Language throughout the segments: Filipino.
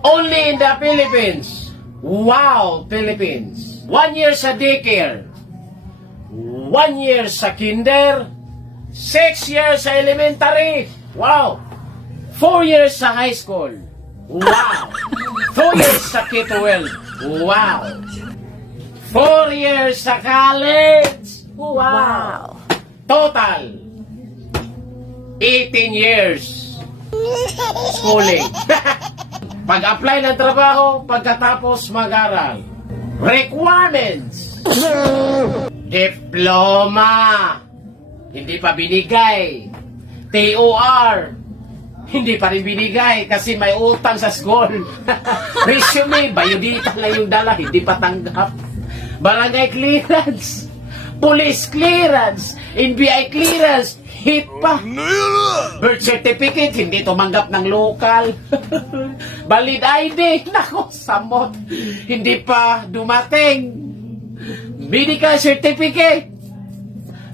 Only in the Philippines. Wow, Philippines. 1 year sa daycare. 1 year sa kinder. 6 years sa elementary. Wow. 4 years sa high school. Wow. 2 years sa K-12. Wow. 4 years sa college. Wow. Total 18 years schooling. Pag-apply ng trabaho, pagkatapos mag-aral. Requirements. Diploma. Hindi pa binigay. TOR. Hindi pa rin binigay kasi may utang sa school. Resume, biodata lang yung dala, hindi pa tanggap. Barangay clearance. Police clearance. NBI clearance. HIPAA. Birth certificate, hindi tumanggap ng local. Valid ID, nako, samot. Hindi pa dumating. Medical certificate.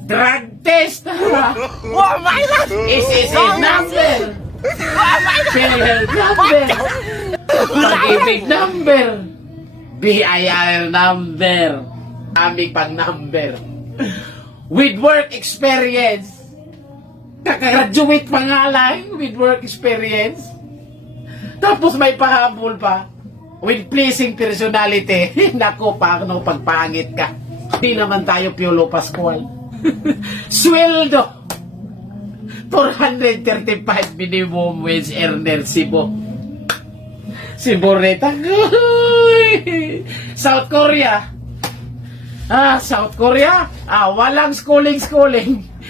Drug test. Oh my God! SSN number. PhilHealth number. Pag-ibig number. BIR number. Aming pang number. With work experience. Kakagraduate pa nga lang with work experience. Tapos may pahabol pa. With pleasing personality. Nako, paano pagpangit ka? Hindi naman tayo Piolo Pascual. Sweldo 435 minimum wage earner Cebu. Cebu reta. South Korea. South Korea. Walang schooling.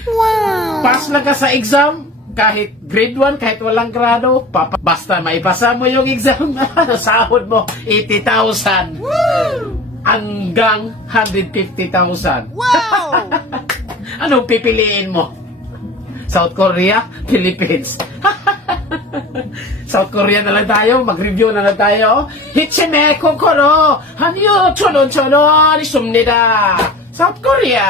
Wow! Pass lang ka sa exam, kahit grade 1, kahit walang grado, basta maipasa mo yung exam, sahod mo 80,000 hanggang 150,000. Wow! Anong pipiliin mo? South Korea? Philippines? South Korea na lang tayo, mag-review na lang tayo. Hichime kokoro, hanyo chonon chonon, isumnida. South Korea.